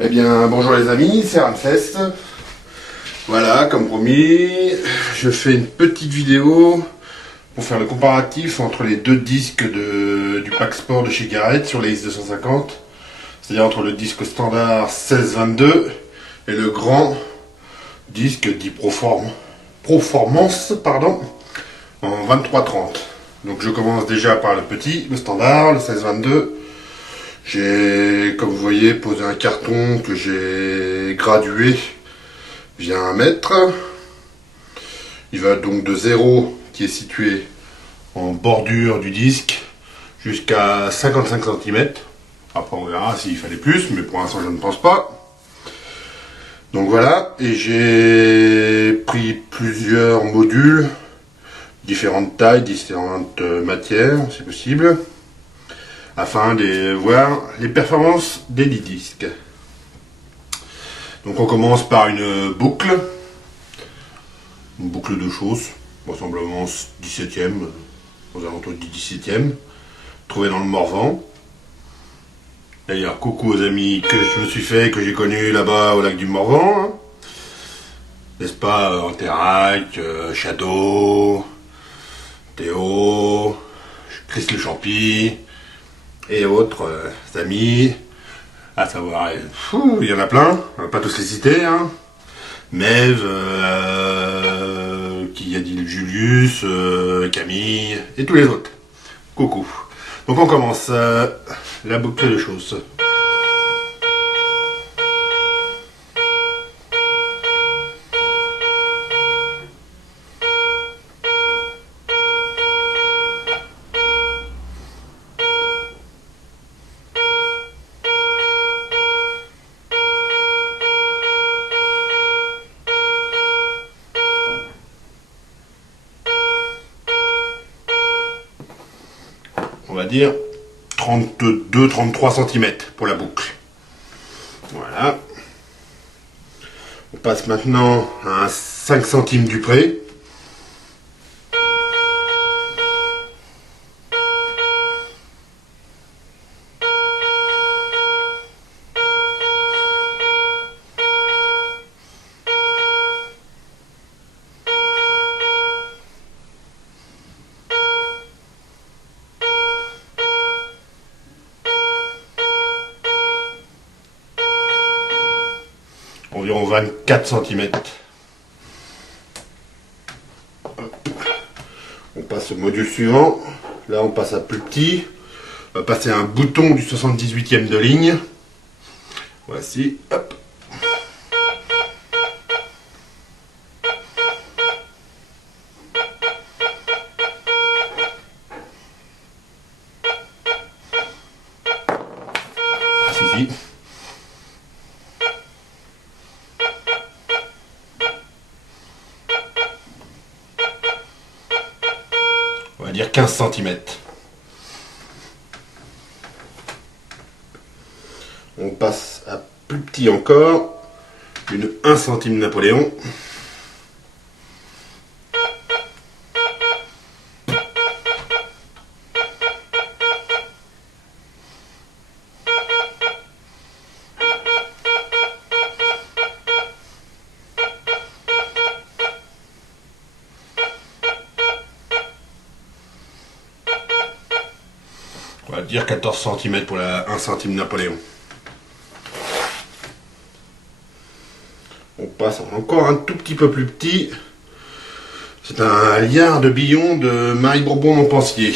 Eh bien, bonjour les amis, c'est Ramfest. Voilà, comme promis, je fais une petite vidéo pour faire le comparatif entre les deux disques du pack sport de chez Garrett sur les X250. C'est-à-dire entre le disque standard 1622 et le grand disque dit Proformance, en 2330. Donc je commence déjà par le petit, le standard, le 1622. J'ai, comme vous voyez, posé un carton que j'ai gradué via un mètre. Il va donc de 0, qui est situé en bordure du disque, jusqu'à 55 cm. Après on verra s'il fallait plus, mais pour l'instant je ne pense pas. Donc voilà, et j'ai pris plusieurs modules, différentes tailles, différentes matières, c'est possible, afin de voir les performances des 10 disques. Donc on commence par une boucle de chausses, vraisemblablement 17e, aux alentours du 17e, trouvée dans le Morvan. D'ailleurs, coucou aux amis que je me suis fait, que j'ai connus là-bas au lac du Morvan, hein. N'est-ce pas, Anterac, Shadow, Théo, Chris Le Champy, et autres amis, à savoir, il y en a plein, on va pas tous les citer, hein. Mev, qui a dit Julius, Camille, et tous les autres. Coucou. Donc on commence la boucle de chausses. On va dire 32-33 cm pour la boucle. Voilà. On passe maintenant à un 5 centimes du près. Environ 24 cm. On passe au module suivant. Là, on passe à plus petit. On va passer à un bouton du 78e de ligne. Voici. Hop. Ici. On va dire 15 cm. On passe à plus petit encore, une 1 centime Napoléon. On va dire 14 cm pour la 1 centime Napoléon. On passe encore un tout petit peu plus petit. C'est un liard de billon de Marie Bourbon Montpensier.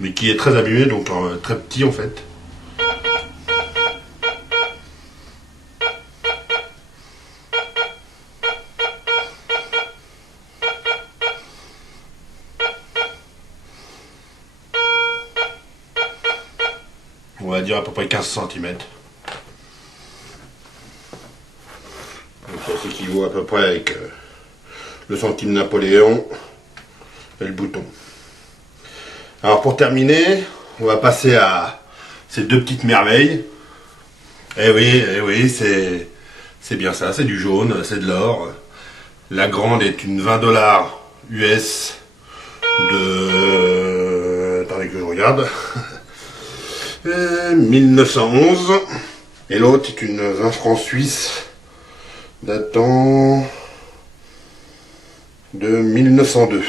Mais qui est très abîmé, donc très petit en fait. On va dire à peu près 15 cm. Donc ça s'équivaut à peu près avec le centime Napoléon et le bouton. Alors pour terminer, on va passer à ces deux petites merveilles. Eh oui, c'est bien ça, c'est du jaune, c'est de l'or. La grande est une 20 $ US de... Attendez que je regarde. 1911. Et l'autre est une 20 francs suisse datant de 1902.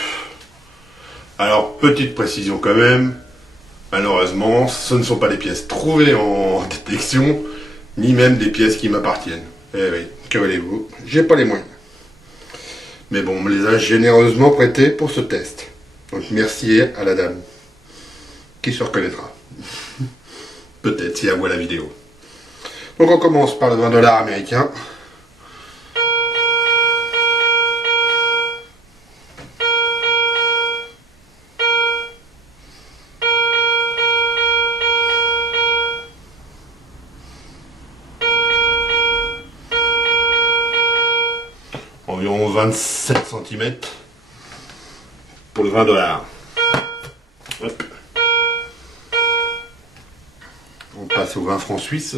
Alors, petite précision quand même, malheureusement, ce ne sont pas des pièces trouvées en détection, ni même des pièces qui m'appartiennent. Eh oui, que voulez-vous, j'ai pas les moyens. Mais bon, on me les a généreusement prêtés pour ce test. Donc merci à la dame, qui se reconnaîtra. Peut-être si elle voit la vidéo. Donc on commence par le 20 $ américain. Environ 27 cm pour le 20 $. Hop. On passe aux 20 francs suisses.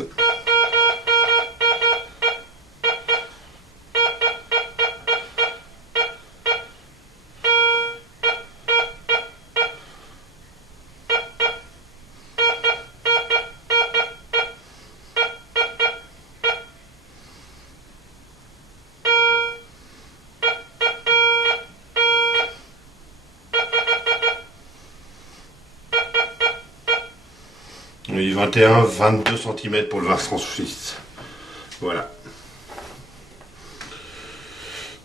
Et 21-22 cm pour le 20 francs suisse. Voilà.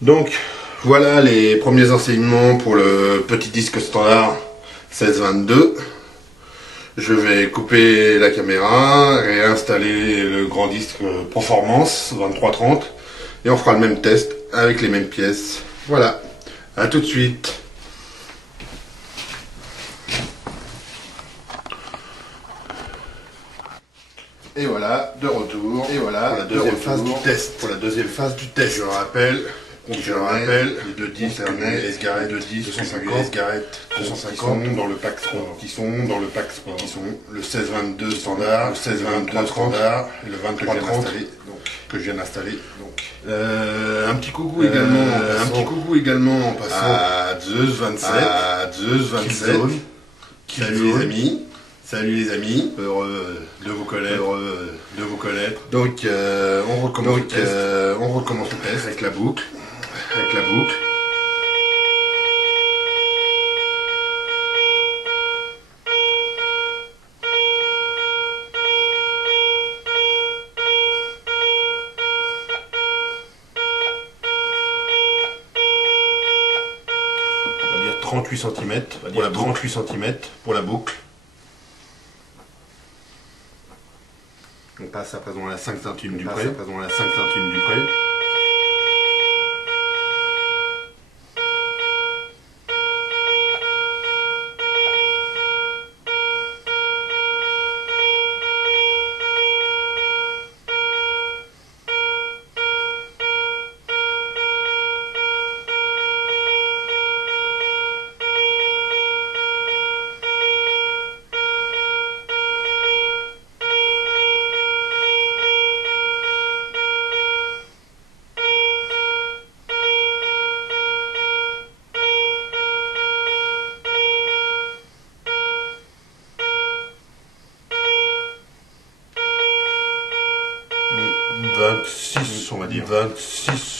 Donc, voilà les premiers enseignements pour le petit disque standard 16-22. Je vais couper la caméra, réinstaller le grand disque Performance 23-30 et on fera le même test avec les mêmes pièces. Voilà, à tout de suite. Et voilà, de retour. Et voilà, pour la deuxième phase du test. Pour la deuxième phase du test. Je rappelle, les deux disques, S-Garrett 250, S-Garrett 250 dans le pack sport, qui sont le 16-22 standard, le 16-23 standard, et le 23-30 que je viens d'installer. Donc, un petit coucou également, en passant à Zeus 27, Salut les amis. Salut les amis, heureux de vous connaître. Donc on recommence le test avec la boucle. On va dire 38 cm pour la boucle. On passe à présent à la 5 centimes du près.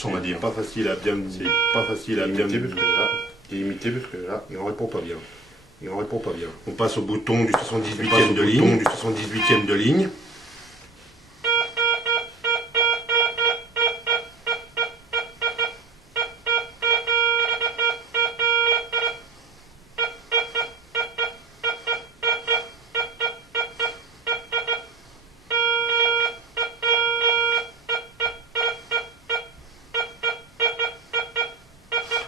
On va dire. Pas facile à bien imiter parce que là, il en répond pas bien. On passe au bouton du 78e de ligne.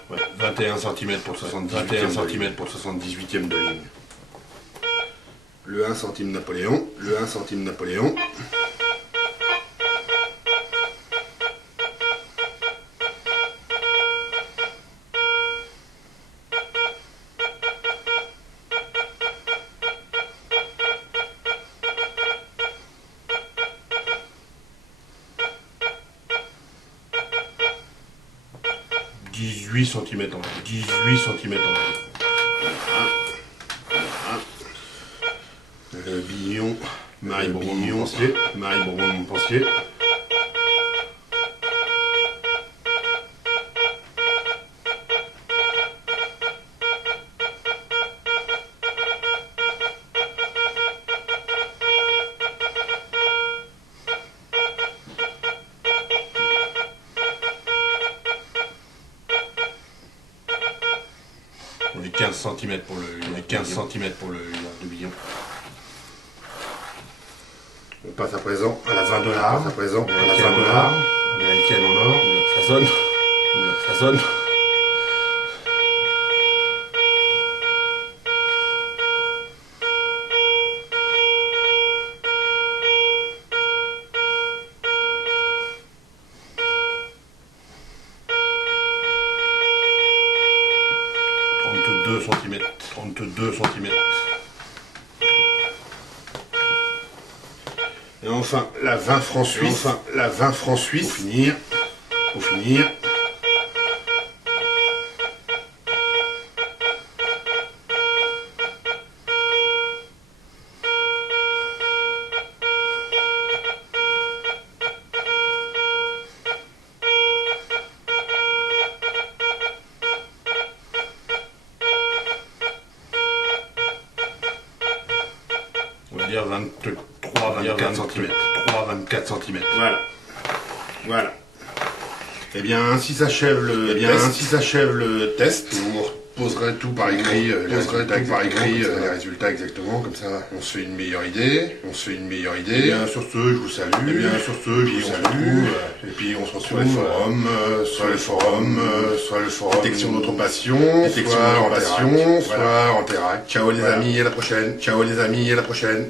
Ouais, 21 cm pour 78e de ligne. Le 1 centime Napoléon. 18 cm en bas. Le billon Marie Bourbon-Montpensier. Marie Bourbon-Montpensier. On est 15 cm pour le billon. On passe à présent à la 20 $. À présent à la 20 $. Américaine en or. Ça sonne. Ça sonne. Cm. 32 cm. Et enfin, la 20 francs suisses. Pour finir. On va dire 24 cm. Voilà. Et bien ainsi s'achève le test. Vous reposerez tout par écrit, les résultats exactement, comme ça on se fait une meilleure idée. Et bien sur ce, je vous salue. Et puis on se retrouve sur les forums, détection d'autres passions, soit en Terrac. Ciao les amis, à la prochaine.